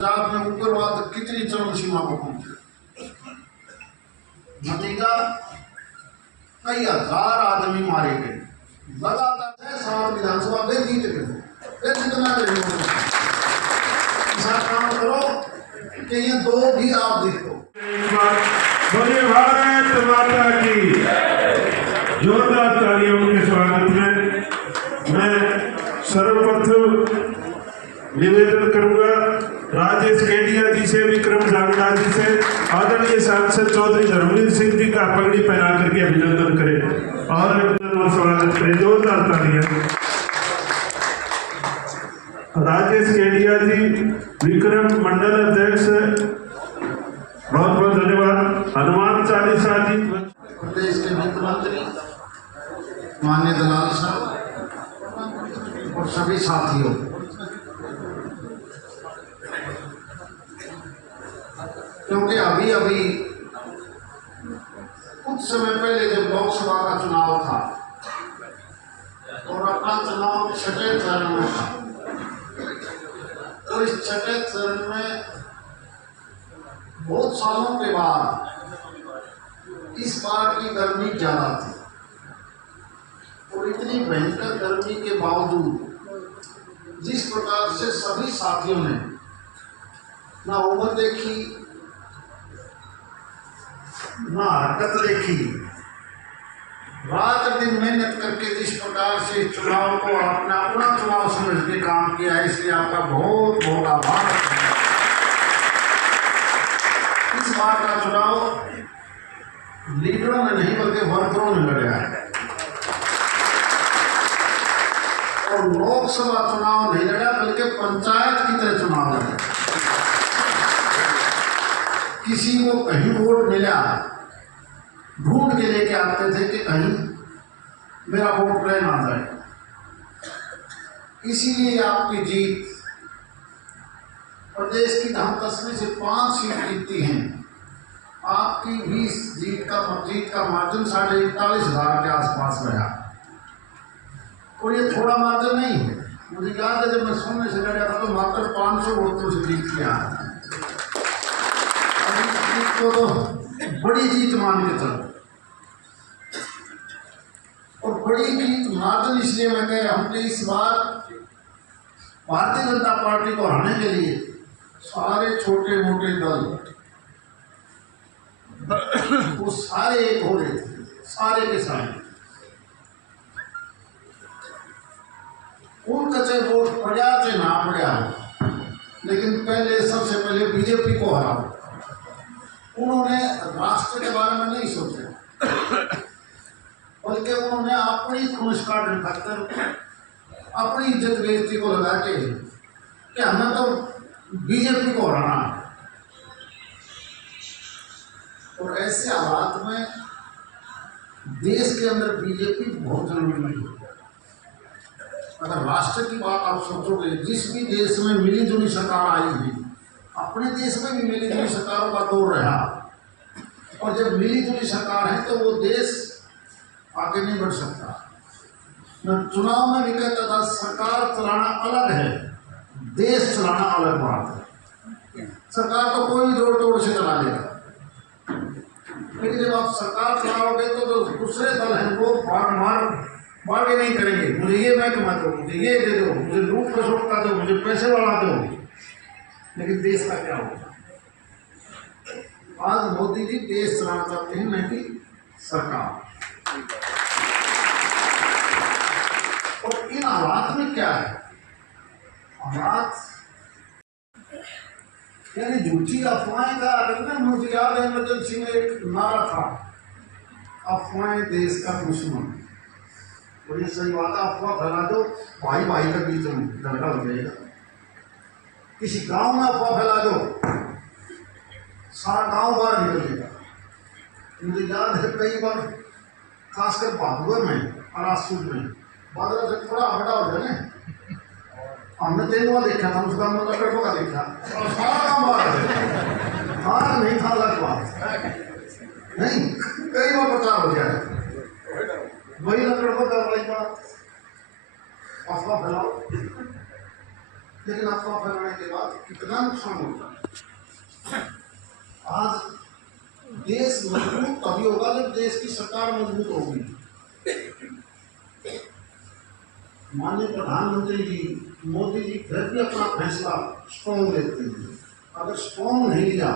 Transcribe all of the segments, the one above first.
रात में उग्रवाद कितनी चरम सीमा पर पहुंचे। नतीजा कई हजार आदमी मारे गए। लगातार 7 विधानसभा फिर जीत गए। फिर जितना ऐसा काम करो कि ये 2 भी आप देखो। बोलिए भारत माता की जोरदार तालियों के स्वागत में मैं सर्वप्रथम निवेदन करूंगा राजेश केडिया जी से, विक्रम सांगला जी से, आदरणीय सांसद चौधरी धर्मवीर सिंह जी का पगड़ी पहना करके अभिनंदन करें और स्वागत करें। जोरदार तालियां। राजेश केडिया जी, विक्रम मंडल अध्यक्ष, बहुत बहुत धन्यवाद। हनुमान चालीसा जी। प्रदेश के मुख्यमंत्री माननीय दलाल साहब और सभी साथियों, क्योंकि अभी अभी कुछ समय पहले जब लोकसभा का चुनाव था और अपना चुनाव 6ठे चरण में था, तो इस 6ठे चरण में बहुत सालों के बाद इस बार की गर्मी ज्यादा थी और इतनी भयंकर गर्मी के बावजूद जिस प्रकार से सभी साथियों ने ना उम्र देखी ना हरकत देखी, रात दिन मेहनत करके जिस प्रकार से चुनाव को आपने अपना चुनाव समझ के काम किया है, इसलिए आपका बहुत बहुत आभार। इस बार का चुनाव लीडरों ने नहीं बल्कि वर्करों ने लड़ा है और लोकसभा चुनाव नहीं लड़ा बल्कि पंचायत की तरह चुनाव लड़ा। किसी को कहीं वोट मिला ढूंढ के लेके आते थे कि कहीं मेरा वोट रह ना जाए। इसीलिए आपकी जीत, प्रदेश की हम 10 में से 5 सीट जीतती हैं, आपकी 20 जीत का मार्जिन 41,500 के आसपास रहा और ये थोड़ा मार्जिन नहीं है। मुझे याद है जब मैं सुनने से लगा था तो मात्र 500 वोटों से जीत किया। तो बड़ी जीत मान के चलो और बड़ी जीत मार्जिन इसलिए मैं कह रहा हूं कि इस बार भारतीय जनता पार्टी को हराने के लिए सारे छोटे मोटे दल वो सारे एक हो रहे थे, सारे के सारे। उन कच्चे वोट पड़ा से ना पड़ा, लेकिन पहले सबसे पहले बीजेपी को हराओ। उन्होंने राष्ट्र के बारे में नहीं सोचा बल्कि उन्होंने अपनी खुश काटने खातर अपनी इज्जत बेइज्जती को लगा के कि हमें तो बीजेपी को हराना है। और ऐसे हालात में देश के अंदर बीजेपी बहुत जरूरी है। अगर राष्ट्र की बात आप सोचोगे, जिस भी देश में मिली जुली सरकार आई है, अपने देश में भी मिली जुली सरकारों का दौर रहा और जब मिली जुली सरकार है तो वो देश आगे नहीं बढ़ सकता। मैं चुनाव में भी कहता था सरकार चलाना अलग है, देश चलाना अलग बात है। सरकार तो कोई भी जोड़ तोड़ से चला लेगा, लेकिन जब आप सरकार चलाओगे तो जो दूसरे दल हैं वो बागे नहीं करेंगे, मुझे ये महकमा दो, मुझे ये दे दो, मुझे लूट खसोट का दो, मुझे पैसे वाला दो। लेकिन देश का क्या होगा? आज मोदी जी देश चलाना चाहते हैं, नहीं कि सरकार। और इन हालात में क्या है? हालात यानी झूठी अफवाहें का अगर मुझे याद है इमरजेंसी में एक नारा था, अफवाहें देश का दुश्मन। और ये सही बात है, अफवाह फैला दो भाई भाई के बीच में झगड़ा हो जाएगा। किसी गांव में अफवाह फैला दो सारा गांव बाहर निकल जाएगा। मुझे याद है कई बार खासकर भागवत में और आसूद में बादल से थोड़ा बड़ा हो जाए ना, हमने तेंदुआ देखा था, उस गांव में लकड़ों का देखा और सारा गांव बाहर हार नहीं था। अलग बात नहीं, कई बार प्रचार हो जाए वही लकड़ों का वाली बात अफवाह फैलाओ। लेकिन अफवाह फैलाने के बाद कितना नुकसान होता है। आज देश मजबूत तभी होगा जब देश की सरकार मजबूत होगी। माननीय प्रधानमंत्री जी मोदी जी फिर भी अपना फैसला स्ट्रॉन्ग लेते हैं। अगर स्ट्रॉन्ग नहीं लिया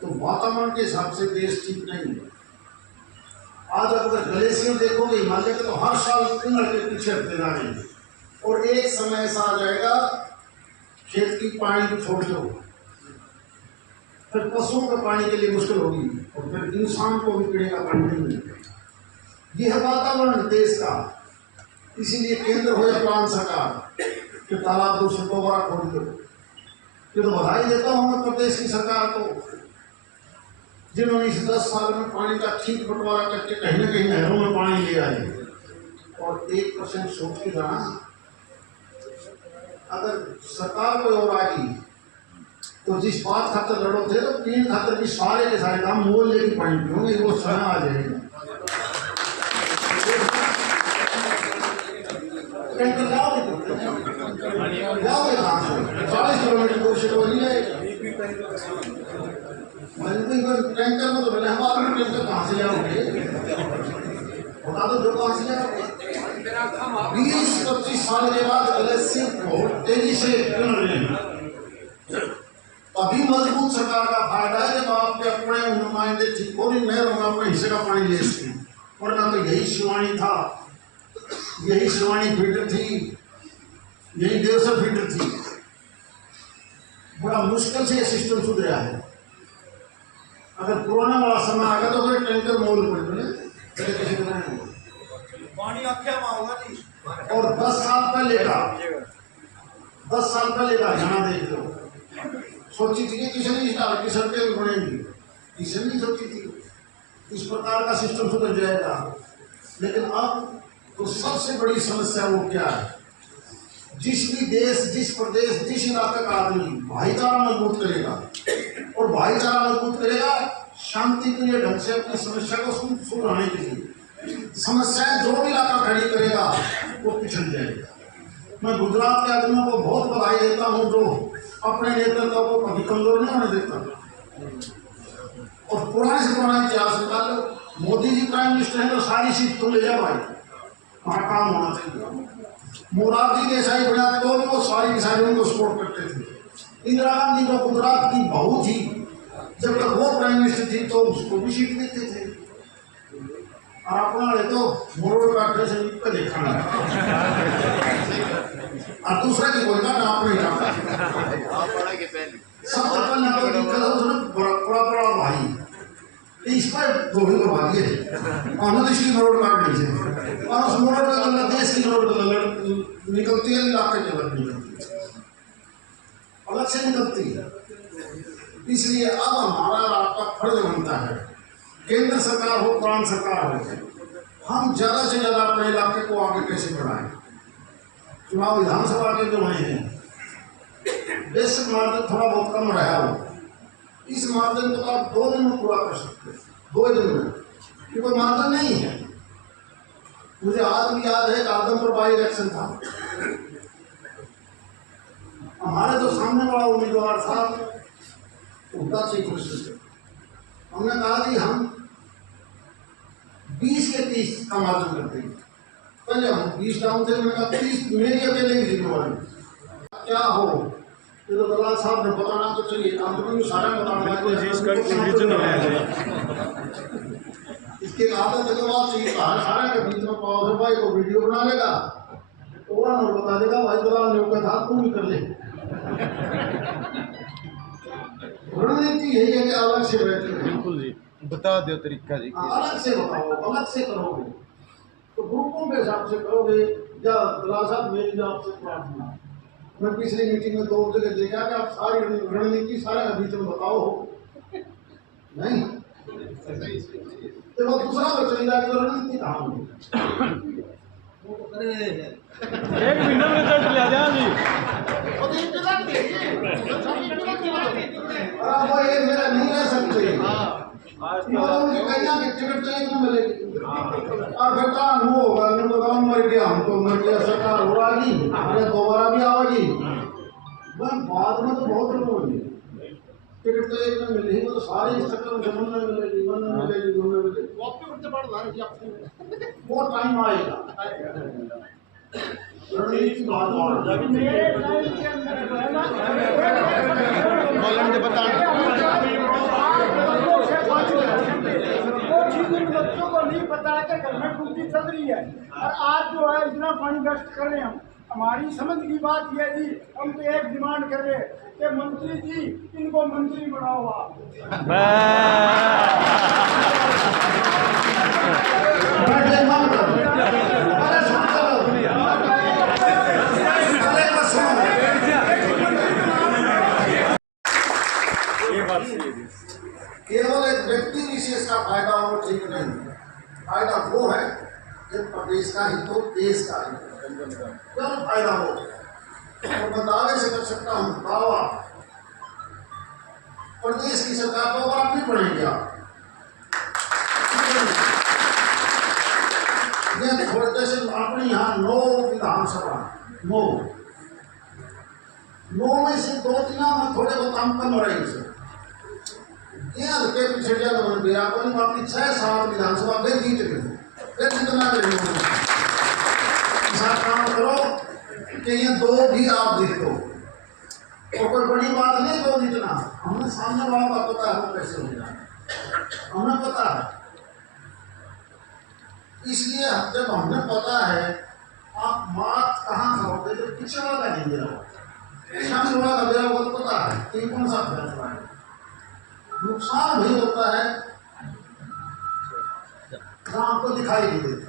तो वातावरण के हिसाब से देश ठीक नहीं है। आज अगर ग्लेशियर देखोगे हिमालय के, तो हर साल 3 लड़के पीछे हटते जा रहे हैं और एक समय ऐसा आ जाएगा खेत की पानी को छोड़ दो, फिर पशुओं को पानी के लिए मुश्किल होगी और फिर इंसान को भी पीने का पानी नहीं मिलेगा। यह है वातावरण देश का। इसीलिए केंद्र हो या प्रांत सरकार कि तालाब दूसरे दोबारा खोल दो। ये तो बधाई देता हूँ मैं प्रदेश की सरकार को, जिन्होंने इस 10 साल में पानी का ठीक बंटवारा करके कहीं ना कहीं नहरों में पानी ले आए। और 1% सोच के जाना, अगर सरकार कोई और आएगी तो जिस बात खातर लड़ो थे तो पीने खातर भी सारे के सारे काम मोल लेके पानी पियोगे, वो समय आ जाएगा। चालीस किलोमीटर दूर से तो नहीं आएगा टैंकर में, तो पहले हम आदमी टैंकर कहाँ से जाओगे, बता दो जो कहाँ से जाओगे। 20-25 साल के बाद ग्लेशियर बहुत तेजी से गिर रहे हैं। तभी मजबूत सरकार का फायदा है जब आपके अपने नुमाइंदे ठीक हो रही, मैं रहूँगा अपने हिस्से का पानी ले सकती हूँ। वरना तो यही शिवानी था, यही शिवानी फीडर थी, यही देवसर फीडर थी। बड़ा मुश्किल से ये सिस्टम सुधरा है। अगर कोरोना वाला समय आ गया तो फिर टैंकर मोल पड़े पानी आख्या होगा जी। और 10 साल पहले का जाना देख लो, सोची थी कि किशन स्टार की सड़कें बनेंगी, किशन नहीं सोची थी इस प्रकार का सिस्टम सुधर जाएगा। लेकिन अब तो सबसे बड़ी समस्या वो क्या है, जिस भी देश, जिस प्रदेश, जिस इलाके का आदमी भाईचारा मजबूत करेगा और भाईचारा मजबूत करेगा शांति प्रिय ढंग से अपनी समस्या को सुलझाने के लिए, समस्याएं जो भी इलाका खड़ी करेगा वो पिछड़ जाएगा। मैं गुजरात के आदमियों को बहुत बधाई देता हूँ जो अपने नेतृत्व को कभी कमजोर नहीं होने देता। और पुराने से पुराना इतिहास निकाल लो, मोदी जी प्राइम मिनिस्टर हैं तो सारी सीट तुम ले जाओ भाई, वहाँ काम होना चाहिए। मोरारजी देसाई बना तो भी वो सारी की सारी उनको सपोर्ट करते थे। इंदिरा गांधी जो गुजरात की बहू थी, जब तक वो प्राइम मिनिस्टर थी तो उसको भी सीट देते थे। और अपना तो मोरोड काटने से निकल देखा ना, और दूसरा की बोलता ना आप नहीं जाता। सबसे पहले तो दिक्कत है उसने बड़ा भाई इस पर गोभी को भागी है और इसकी मोरोड काट ली है और उस मोरोड का गलत देश की मोरोड निकलती है, इलाके की अलग निकलती है, अलग से निकलती है। इसलिए अब हमारा आपका फर्ज बनता है, केंद्र सरकार हो प्रांत सरकार हो, हम ज़्यादा से ज़्यादा अपने इलाके को आगे कैसे बढ़ाएं। चुनाव विधानसभा के जो हैं बेसिक मार्जिन थोड़ा बहुत कम रहा हो, इस मार्जिन को आप 2 दिन में पूरा कर सकते हैं, 2 दिन में, कि कोई मार्जिन नहीं है। मुझे आज भी याद है आदमपुर बाई इलेक्शन था, हमारे जो सामने वाला उम्मीदवार था उनका चीफ मिनिस्टर, हमने कहा कि हम 20 के 30 का मार्जिन करते हैं। पहले हम 20 डाउन थे, मैंने कहा 30 मेरी अकेले की जिम्मेवारी, क्या हो ये तो दलाल साहब ने बताना तो चाहिए, कंपनी में सारा बताना इसके आदत जगह बात चाहिए, सारे के बीच में पावर भाई को वीडियो बना लेगा और बता देगा भाई दलाल ने कहा था तू भी कर ले। रणनीति यही है कि अलग से बैठे, बिल्कुल जी, बता दो तरीका जी, अलग से बताओ, अलग से करोगे तो ग्रुपों के हिसाब से करोगे। या दलाल साहब मेरी आपसे प्रार्थना, मैं पिछली मीटिंग में 2 जगह देखा कि आप सारी रणनीति सारे के बीच में बताओ, नहीं तो वो दूसरा को चली जाएगी तो रणनीति कहाँ होगी। एक महीना में रिजल्ट ले जा जी। और आप वो एक मेरा नहीं रह सकते, उनकी कन्या की टिकट चाहिए तो मिलेगी। और बेटा वो होगा नहीं बताओ मर गया, हमको मर गया, सरकार हो आगी अरे दोबारा भी आवागी, वह बाद में तो बहुत लोग होंगे। टिकट तो एक में मिलेगी, वो तो सारी इस चक्कर में जमन में मिलेगी, वन में मिलेगी, दो में मिलेगी, वो टाइम आएगा। रणनीति बात बच्चों को नहीं पता है कि घर में टूटी चल रही है और आज जो है इतना पानी वेस्ट कर रहे हैं हम। हमारी समझ की बात यह जी, हम तो एक डिमांड कर रहे हैं कि मंत्री जी इनको मंत्री बनाओ आप। केवल एक व्यक्ति विशेष का फायदा हो ठीक नहीं, फायदा वो है जब प्रदेश का हित हो, देश का हित हो, केवल फायदा हो। तो बतावे से कर सकता हूँ दावा, प्रदेश की सरकार को और नहीं पड़ेगी आप ये थोड़े जैसे अपने यहाँ 9 विधानसभा 9 में से 2-3 में थोड़े बहुत हम कम रहे से ये हल्के पीछे ज्यादा बन गया, अपनी बाकी 6-7 विधानसभा फिर जीत गए, फिर जितना काम करो कि ये 2 भी आप जीत दो, तो कोई बड़ी बात नहीं 2 जीतना। हमने सामने वालों का पता है वो कैसे हो जाए, हमें पता है, इसलिए जब हमें पता है आप बात कहाँ करोगे जो पिछड़ा का नहीं दिया का दिया वो पता है कि कौन सा फैसला है। नुकसान भी होता है जहाँ आपको दिखाई नहीं देता।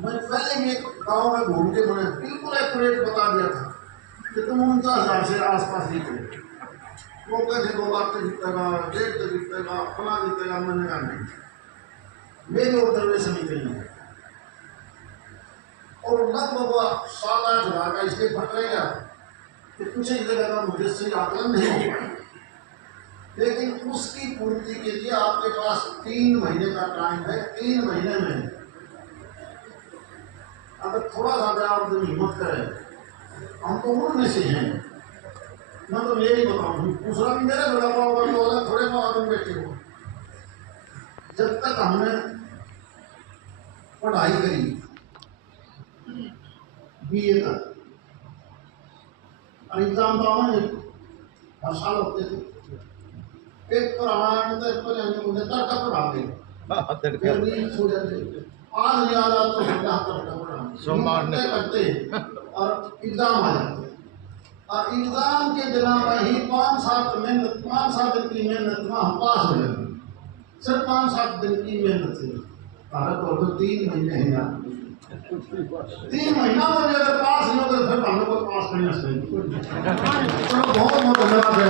मैं पहले भी एक गाँव में घूम के मैंने बिल्कुल एक्यूरेट बता दिया था कि तुम 49,000 से आसपास जीते, वो कहते 2 लाख तक जीतेगा, 1.5 तक जीतेगा, फला जीतेगा। मैंने कहा नहीं, मेरी ऑब्जर्वेशन ही नहीं है। और लगभग 7-8 हज़ार का इसलिए फट रहेगा कि कुछ एक जगह का मुझे सही आकलन नहीं हो पाया, लेकिन उसकी पूर्ति के लिए आपके पास 3 महीने का टाइम है। 3 महीने में अगर थोड़ा सा भी आप हिम्मत करें, हम तो उनमें से हैं, मैं तो यही बताऊँ, दूसरा भी मेरे बड़ा होगा तो थोड़े बहुत आदमी बैठे हो। जब तक हमने पढ़ाई करी BA तक और एग्जाम तो हर साल होते थे, पेपर आने तक मुझे तड़का पढ़ा गए, फिर भी सो जाते। आज नहीं आ रहा तो तड़का पढ़ा करते और एग्जाम आ जाते, और एग्जाम के दिनों में ही 5-7 दिन की मेहनत में हम पास हो जाते। सिर्फ 5-7 दिन की मेहनत से भारत और तो 3 महीने हैं यार, 3 महीना में अगर पास नहीं होगा तो फिर हम लोग को पास करना चाहिए। बहुत बहुत धन्यवाद है।